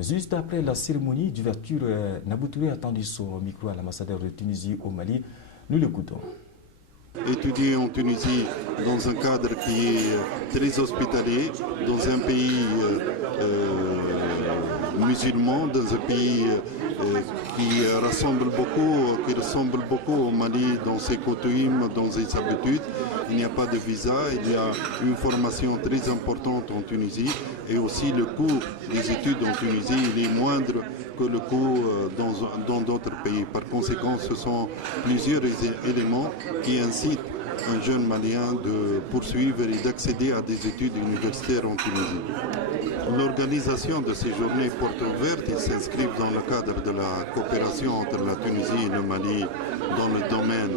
Juste après la cérémonie d'ouverture, Nabou Touré a tendu son micro à l'ambassadeur de Tunisie au Mali. Nous l'écoutons. Étudier en Tunisie dans un cadre qui est très hospitalier, dans un pays musulman, dans un pays qui ressemble beaucoup au Mali dans ses coutumes, dans ses habitudes. Il n'y a pas de visa, il y a une formation très importante en Tunisie et aussi le coût des études en Tunisie il est moindre que le coût dans d'autres pays. Par conséquent, ce sont plusieurs éléments qui incitent un jeune malien de poursuivre et d'accéder à des études universitaires en Tunisie. L'organisation de ces journées portes ouvertes s'inscrivent dans le cadre de la coopération entre la Tunisie et le Mali dans le domaine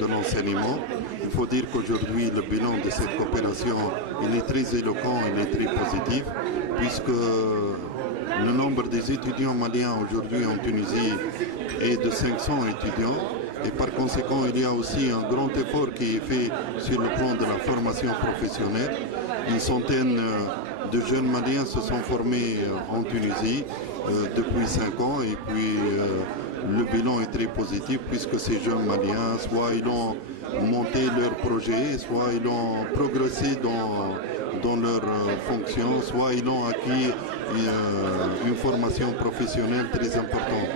de l'enseignement. Il faut dire qu'aujourd'hui, le bilan de cette coopération il est très éloquent, il est très positif, puisque le nombre des étudiants maliens aujourd'hui en Tunisie est de 500 étudiants. Et par conséquent, il y a aussi un grand effort qui est fait sur le plan de la formation professionnelle. Une centaine de jeunes Maliens se sont formés en Tunisie depuis 5 ans et puis le bilan est très positif puisque ces jeunes Maliens, soit ils ont monté leur projet, soit ils ont progressé dans leurs fonctions, soit ils ont acquis une formation professionnelle très importante.